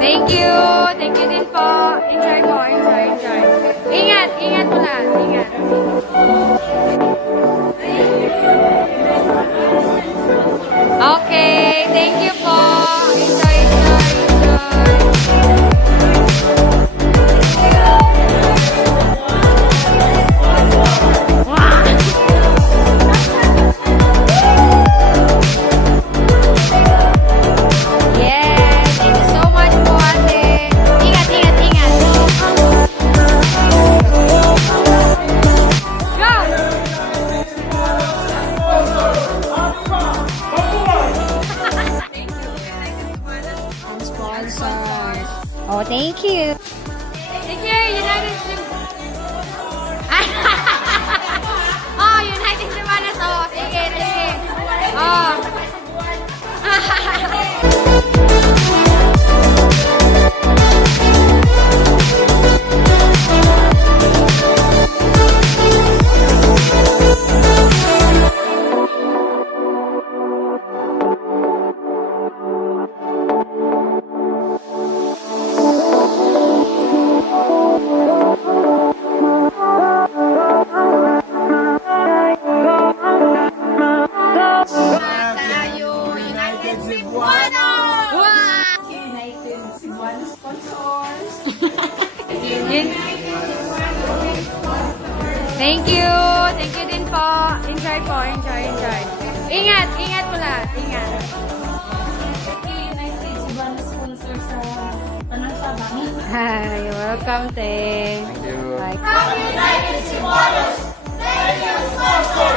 Thank you. Thank you din po. Enjoy po. Enjoy. Ingat. Ingat po lahat. Ingat. Okay. Thank you po. Enjoy. Oh, thank you. Thank you, United Cebuanos. Oh, United Cebuanos. Oh, sige. Oh. Thank you. Thank you din po. Enjoy po. Enjoy. Ingat po lahat. Ingat. United Cebuanos sponsor sa Tabang. Hi, welcome, te. Thank you. Bye. United Cebuanos, thank you, sponsor.